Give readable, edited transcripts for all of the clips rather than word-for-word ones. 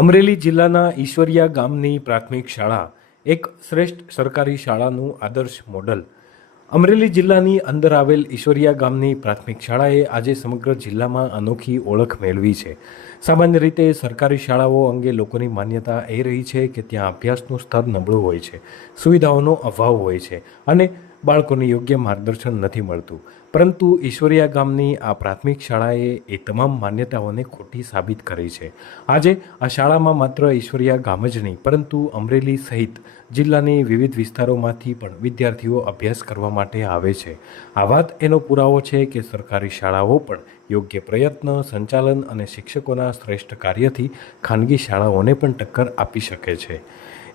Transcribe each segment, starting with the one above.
અમરેલી જિલ્લાના ઈશ્વરિયા ગામની પ્રાથમિક શાળા એક શ્રેષ્ઠ સરકારી શાળાનું આદર્શ મોડલ. અમરેલી જિલ્લાની અંદર આવેલ ઈશ્વરિયા ગામની પ્રાથમિક શાળાએ આજે સમગ્ર જિલ્લામાં અનોખી ઓળખ મેળવી છે. સામાન્ય રીતે સરકારી શાળાઓ અંગે લોકોની માન્યતા એ રહી છે કે ત્યાં અભ્યાસનું સ્તર નબળું હોય છે, સુવિધાઓનો અભાવ હોય છે અને બાળકોને યોગ્ય માર્ગદર્શન નથી મળતું. પરંતુ ઈશ્વરિયા ગામની આ પ્રાથમિક શાળાએ એ તમામ માન્યતાઓને ખોટી સાબિત કરી છે. આજે આ શાળામાં માત્ર ઈશ્વરિયા ગામ જ નહીં, પરંતુ અમરેલી સહિત જિલ્લાની વિવિધ વિસ્તારોમાંથી પણ વિદ્યાર્થીઓ અભ્યાસ કરવા માટે આવે છે. આ વાત એનો પુરાવો છે કે સરકારી શાળાઓ પણ યોગ્ય પ્રયત્ન, સંચાલન અને શિક્ષકોના શ્રેષ્ઠ કાર્યથી ખાનગી શાળાઓને પણ ટક્કર આપી શકે છે.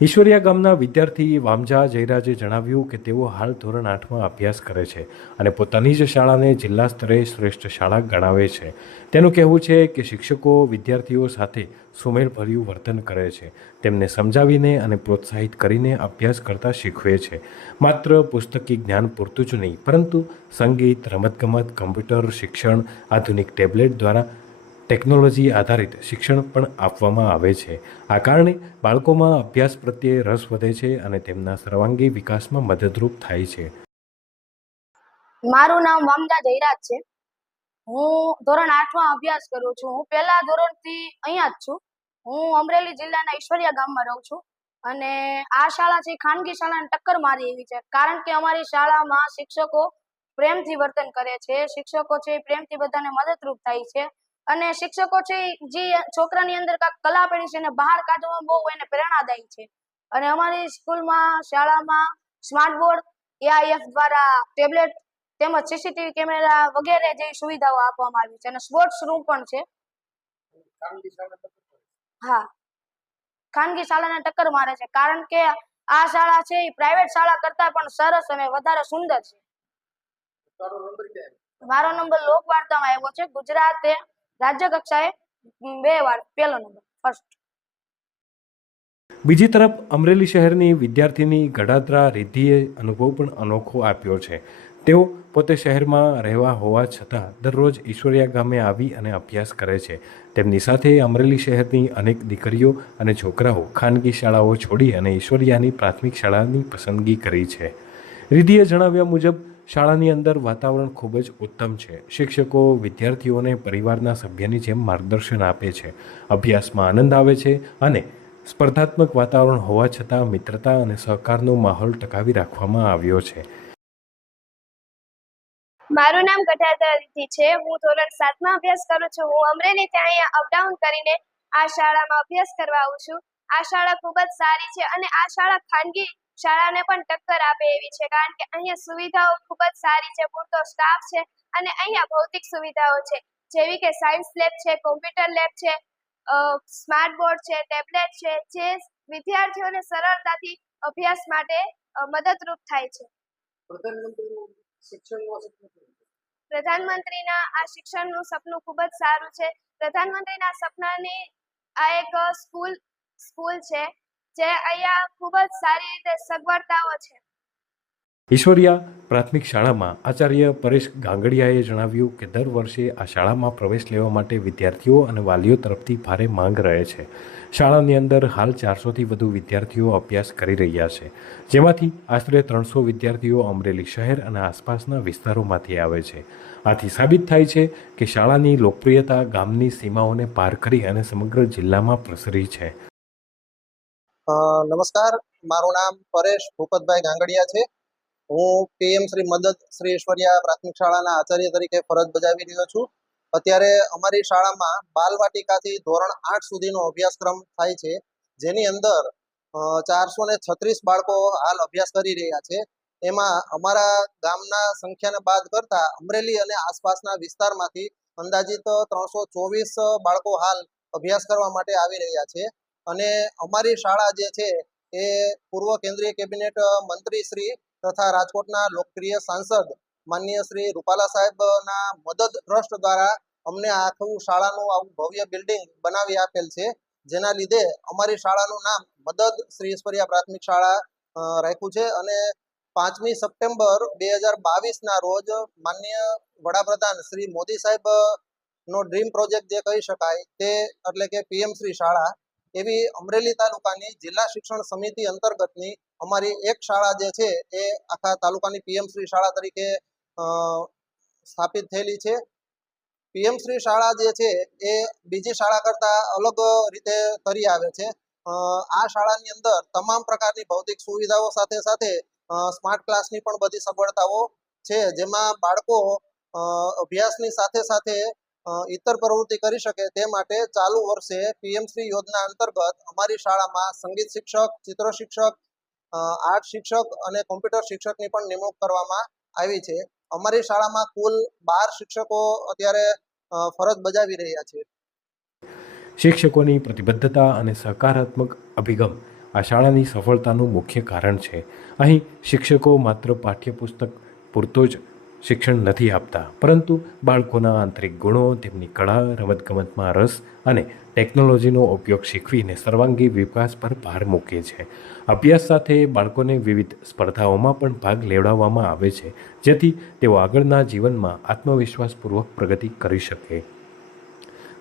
ઈશ્વરિયા ગામના વિદ્યાર્થી વામજા જયરાજે જણાવ્યું કે તેઓ હાલ ધોરણ 8માં અભ્યાસ કરે છે અને પોતાની જ શાળાને જિલ્લા સ્તરે શ્રેષ્ઠ શાળા ગણાવે છે. તેનું કહેવું છે કે શિક્ષકો વિદ્યાર્થીઓ સાથે સુમેળભર્યું વર્તન કરે છે, તેમને સમજાવીને અને પ્રોત્સાહિત કરીને અભ્યાસ કરતા શીખવે છે. માત્ર પુસ્તકી જ્ઞાન પૂરતું જ નહીં, પરંતુ સંગીત, રમતગમત, કમ્પ્યુટર શિક્ષણ, આધુનિક ટેબ્લેટ દ્વારા ટેકનોલોજી આધારિત શિક્ષણ પણ આપવામાં આવે છે. આ કારણે બાળકોમાં અભ્યાસ પ્રત્યે રસ વધે છે અને તેમના સર્વાંગી વિકાસમાં મદદરૂપ થાય છે. મારું નામ વામજા જયરાજ છે. હું ધોરણ 8માં અભ્યાસ કરું છું. હું પહેલા ધોરણથી અહીંયા જ છું. હું અમરેલી જિલ્લાના ઈશ્વરિયા ગામમાં રહું છું અને આ શાળા છે ખાનગી શાળાને ટક્કર મારી એવી છે, કારણ કે અમારી શાળામાં શિક્ષકો પ્રેમથી વર્તન કરે છે. શિક્ષકો છે પ્રેમથી બધાને મદદરૂપ થાય છે અને શિક્ષકો છે જે છોકરાની અંદર કાંઈક કલા પડી છે એને બહાર કાઢવામાં બહુ એને પ્રેરણાદાયી છે. અને અમારી સ્કૂલમાં શાળામાં સ્માર્ટ બોર્ડ, એઆઈએફ દ્વારા ટેબ્લેટ તેમજ સીસીટીવી કેમેરા વગેરે જેવી સુવિધાઓ આપવામાં આવી છે અને સ્પોર્ટ્સ રૂમ પણ છે. હા, ખાનગી શાળાને ટક્કર મારે છે, કારણ કે આ શાળા છે એ પ્રાઇવેટ શાળા કરતાં પણ સરસ અને વધારે સુંદર છે. મારો નંબર લોકવાર્તામાં આવ્યો છે. ગુજરાતે રાજ્ય કક્ષાએ 2 વાર પહેલો નંબર, ફર્સ્ટ. બીજી તરફ અમરેલી શહેરની વિદ્યાર્થીની ગડાત્રા રિદ્ધિએ અનુભવ પણ અનોખો આપ્યો છે. તેઓ પોતે શહેરમાં રહેવા હોવા છતાં દરરોજ ઈશ્વરિયા ગામે આવી અને અભ્યાસ કરે છે. તેમની સાથે અમરેલી શહેરની અનેક દીકરીઓ અને છોકરાઓ ખાનગી શાળાઓ છોડી અને ઈશ્વરિયાની પ્રાથમિક શાળાની પસંદગી કરી છે. રિદ્ધિએ જણાવ્યા મુજબ શાળાની અંદર વાતાવરણ ખૂબ જ ઉત્તમ છે. શિક્ષકો વિદ્યાર્થીઓને પરિવારના સભ્યની જેમ માર્ગદર્શન આપે છે. અભ્યાસમાં આનંદ આવે છે અને સ્પર્ધાત્મક વાતાવરણ હોવા છતાં મિત્રતા અને સહકારનો માહોલ ટકાવી રાખવામાં આવ્યો છે. મારું નામ ગઢાધર રિદ્ધિ છે. હું ધોરણ 7માં અભ્યાસ કરું છું. હું અમરેલીથી અહીંયા અપડાઉન કરીને આ શાળામાં અભ્યાસ કરવા આવું છું. આ શાળા ખૂબ જ સારી છે અને આ શાળા ખાનગી શાળાને પણ ટક્કર આપે એવી છે, કારણ કે અહીંયા સુવિધાઓ ખૂબ જ સારી છે, પૂરતો સ્ટાફ છે અને અહીંયા ભૌતિક સુવિધાઓ છે, જેવી કે સાયન્સ લેબ છે, કોમ્પ્યુટર લેબ છે, સ્માર્ટ બોર્ડ છે, ટેબ્લેટ છે, જે વિદ્યાર્થીઓને સરળતાથી અભ્યાસ માટે મદદરૂપ થાય છે. પ્રધાનમંત્રીના આ શિક્ષણનું સપનું ખૂબ જ સારું છે. પ્રધાનમંત્રીના સપનાની આ એક સ્કૂલ છે, જે અહીંયા ખૂબ જ સારી રીતે સગવડતાઓ છે. ઈશ્વરિયા પ્રાથમિક શાળામાં આચાર્ય પરેશ ગાંગડિયાએ જણાવ્યું કે દર વર્ષે આ શાળામાં પ્રવેશ લેવા માટે વિદ્યાર્થીઓ અને વાલીઓ તરફથી ભારે માંગ રહે છે. શાળાની અંદર હાલ 400થી વધુ વિદ્યાર્થીઓ અભ્યાસ કરી રહ્યા છે, જેમાંથી આશરે 300 વિદ્યાર્થીઓ અમરેલી શહેર અને આસપાસના વિસ્તારોમાંથી આવે છે. આથી સાબિત થાય છે કે શાળાની લોકપ્રિયતા ગામની સીમાઓને પાર કરી અને સમગ્ર જિલ્લામાં પ્રસરી છે. નમસ્કાર, મારું નામ પરેશ ભૂપતભાઈ ગાંગડિયા છે. હું પીએમ શ્રી મદદ શ્રી ઈશ્વરિયા પ્રાથમિક શાળાના આચાર્ય તરીકે ફરજ બજાવી રહ્યો છું. અત્યારે અમારી શાળામાં બાલવાટિકાથી ધોરણ 8 સુધીનો અભ્યાસક્રમ થાય છે, જેની અંદર 436 બાળકો હાલ અભ્યાસ કરી રહ્યા છે. એમાં અમારા ગામના સંખ્યાને બાદ કરતા અમરેલી અને આસપાસના વિસ્તારમાંથી અંદાજિત 324 બાળકો હાલ અભ્યાસ કરવા માટે આવી રહ્યા છે. અને અમારી શાળા જે છે એ પૂર્વ કેન્દ્રીય કેબિનેટ મંત્રી શ્રી તથા રાજકોટના લોકપ્રિય સાંસદ માનનીય શ્રી રૂપાલા સાહેબના મદદ ટ્રસ્ટ દ્વારા અમને આખું શાળાનું આવું ભવ્ય બિલ્ડિંગ બનાવી આપેલ છે, જેના લીધે અમારી શાળાનું નામ મદદ શ્રી ઈશ્વરિયા પ્રાથમિક શાળા રાખ્યું છે. અને 5મી સપ્ટેમ્બર 2022ના રોજ માનનીય વડાપ્રધાન શ્રી મોદી સાહેબ નો ડ્રીમ પ્રોજેક્ટ જે કહી શકાય તે એટલે કે પીએમ શ્રી શાળા, એવી અમરેલી તાલુકાની જિલ્લા શિક્ષણ સમિતિ અંતર્ગતની અમારી એક શાળા જે છે એ આખા તાલુકાની પીએમશ્રી શાળા તરીકે સ્થાપિત થયેલી છે. પીએમશ્રી શાળા જે છે એ બીજી શાળા કરતા અલગ રીતે તરી આવે છે. આ શાળાની અંદર તમામ પ્રકારની ભૌતિક સુવિધાઓ સાથે સાથે સ્માર્ટ ક્લાસની પણ બધી સગવડતાઓ છે, જેમાં બાળકો અભ્યાસની સાથે સાથે ઇતર પ્રવૃત્તિ કરી શકે તે માટે ચાલુ વર્ષે પીએમશ્રી યોજના અંતર્ગત અમારી શાળામાં સંગીત શિક્ષક, ચિત્ર શિક્ષક, આર્ટ શિક્ષક અને કોમ્પ્યુટર શિક્ષકની પણ નિમણૂક કરવામાં આવી છે. અમારી શાળામાં કુલ 12 શિક્ષકો અત્યારે ફરજ બજાવી રહ્યા છે. શિક્ષકોની પ્રતિબદ્ધતા અને સકારાત્મક અભિગમ આ શાળાની સફળતાનું મુખ્ય કારણ છે. અહીં શિક્ષકો માત્ર પાઠ્યપુસ્તક પૂરતો જ શિક્ષણ નથી આપતા, પરંતુ બાળકોના આંતરિક ગુણો, તેમની કળા, રમતગમતમાં રસ અને ટેકનોલોજીનો ઉપયોગ શીખવીને સર્વાંગી વિકાસ પર ભાર મૂકે છે. અભ્યાસ સાથે બાળકોને વિવિધ સ્પર્ધાઓમાં પણ ભાગ લેવડાવવામાં આવે છે, જેથી તેઓ આગળના જીવનમાં આત્મવિશ્વાસપૂર્વક પ્રગતિ કરી શકે.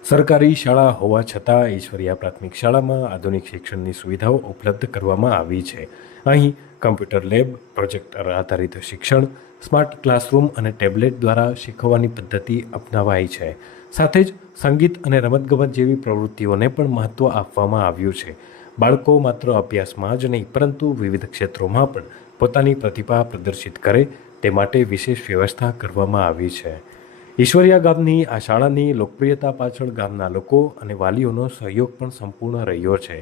સરકારી શાળા હોવા છતાં ઈશ્વરિયા પ્રાથમિક શાળામાં આધુનિક શિક્ષણની સુવિધાઓ ઉપલબ્ધ કરવામાં આવી છે. અહીં કમ્પ્યુટર લેબ, પ્રોજેક્ટર આધારિત શિક્ષણ, સ્માર્ટ ક્લાસરૂમ અને ટેબ્લેટ દ્વારા શીખવવાની પદ્ધતિ અપનાવાઈ છે. સાથે જ સંગીત અને રમતગમત જેવી પ્રવૃત્તિઓને પણ મહત્ત્વ આપવામાં આવ્યું છે. બાળકો માત્ર અભ્યાસમાં જ નહીં, પરંતુ વિવિધ ક્ષેત્રોમાં પણ પોતાની પ્રતિભા પ્રદર્શિત કરે તે માટે વિશેષ વ્યવસ્થા કરવામાં આવી છે. ઈશ્વરિયા ગામની આ શાળાની લોકપ્રિયતા પાછળ ગામના લોકો અને વાલીઓનો સહયોગ પણ સંપૂર્ણ રહ્યો છે.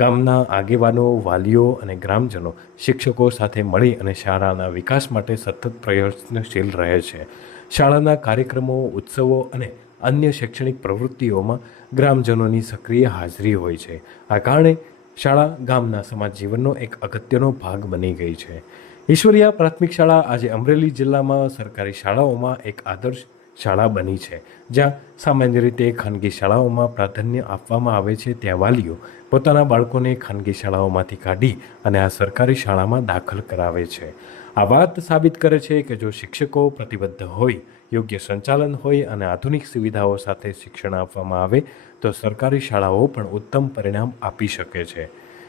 ગામના આગેવાનો, વાલીઓ અને ગ્રામજનો શિક્ષકો સાથે મળી અને શાળાના વિકાસ માટે સતત પ્રયત્નશીલ રહે છે. શાળાના કાર્યક્રમો, ઉત્સવો અને અન્ય શૈક્ષણિક પ્રવૃત્તિઓમાં ગ્રામજનોની સક્રિય હાજરી હોય છે. આ કારણે શાળા ગામના સમાજ જીવનનો એક અગત્યનો ભાગ બની ગઈ છે. ઈશ્વરિયા પ્રાથમિક શાળા આજે અમરેલી જિલ્લામાં સરકારી શાળાઓમાં એક આદર્શ શાળા બની છે. જ્યાં સામાન્ય રીતે ખાનગી શાળાઓમાં પ્રાધાન્ય આપવામાં આવે છે, ત્યાં વાલીઓ પોતાના બાળકોને ખાનગી શાળાઓમાંથી કાઢી અને આ સરકારી શાળામાં દાખલ કરાવે છે. આ વાત સાબિત કરે છે કે જો શિક્ષકો પ્રતિબદ્ધ હોય, યોગ્ય સંચાલન હોય અને આધુનિક સુવિધાઓ સાથે શિક્ષણ આપવામાં આવે તો સરકારી શાળાઓ પણ ઉત્તમ પરિણામ આપી શકે છે.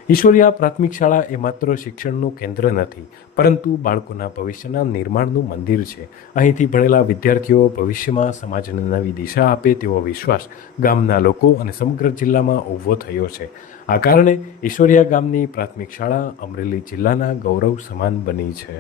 ઈશ્વરિયા પ્રાથમિક શાળા એ માત્ર શિક્ષણનું કેન્દ્ર નથી, પરંતુ બાળકોના ભવિષ્યના નિર્માણનું મંદિર છે. અહીંથી ભણેલા વિદ્યાર્થીઓ ભવિષ્યમાં સમાજને નવી દિશા આપે તેવો વિશ્વાસ ગામના લોકો અને સમગ્ર જિલ્લામાં ઊભો થયો છે. આ કારણે ઈશ્વરિયા ગામની પ્રાથમિક શાળા અમરેલી જિલ્લાના ગૌરવ સમાન બની છે.